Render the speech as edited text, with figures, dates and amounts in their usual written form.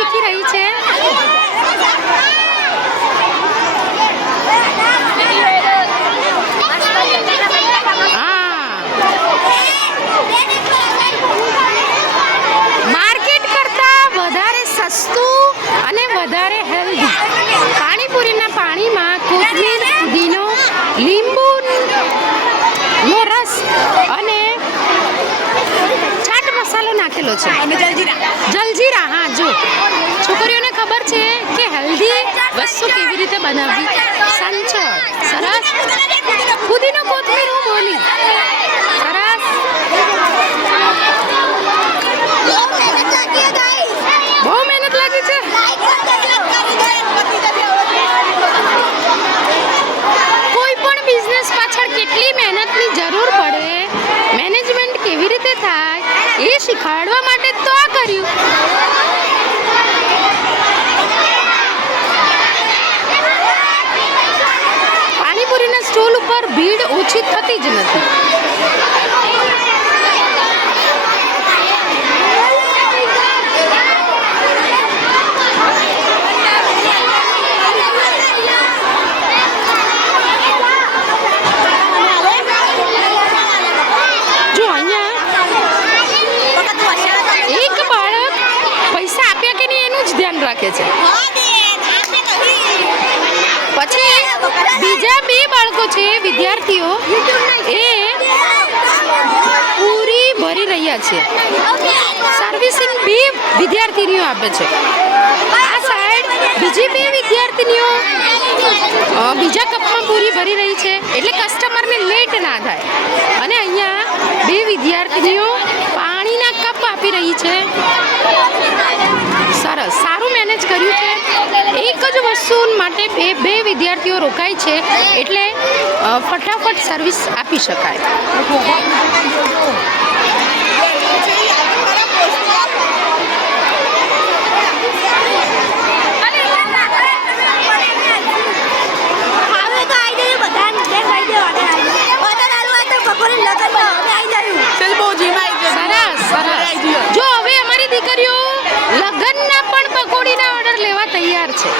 શીખી રહી છે. માર્કેટ કરતાં વધારે સસ્તું અને વધારે હેલ્ધી. પાણીપુરીના પાણીમાં કોથમીર, પુદીનો, લીંબુનો રસ અને ચાટ મસાલો નાખેલો છે અને જલજીરા. હા, જો છોકરીઓને ખબર છે કે હેલ્ધી વસ્તુ કેવી રીતે બનાવવી. સંચળ સરસ. પુદીનો, કોથમીર હું બોલી સરસ. બહુ મહેનત લાગી છે. કોઈ પણ બિઝનેસ પાછળ કેટલી મહેનતની જરૂર પડે, મેનેજમેન્ટ કેવી રીતે થાય એ શીખવાડવા માટે તો આ કર્યું. પાણીપુરીના સ્ટોલ ઉપર ભીડ ઓછી થતી જ નથી. રાખે છે. પછી બીજા બે બાળકો છે, વિદ્યાર્થીઓ, એ પૂરી ભરી રહ્યા છે. સર્વિસિંગ બે વિદ્યાર્થીનીઓ આપે છે. આ સાઈડ બીજી બે વિદ્યાર્થીનીઓ બીજા કપમાં પૂરી ભરી રહી છે, એટલે કસ્ટમરને લેટ ના થાય. અને અહીંયા બે વિદ્યાર્થીનીઓ પાણીના કપ આપી રહી છે. સરસ, સારું મેનેજ કર્યું છે. એક જ વસ્તુ માટે બે વિદ્યાર્થીઓ રોકાય છે, એટલે ફટાફટ સર્વિસ આપી શકાય. સરસ. જો હવે અમારી દીકરીઓ લગ્નના પણ પકોડીના ઓર્ડર લેવા તૈયાર છે.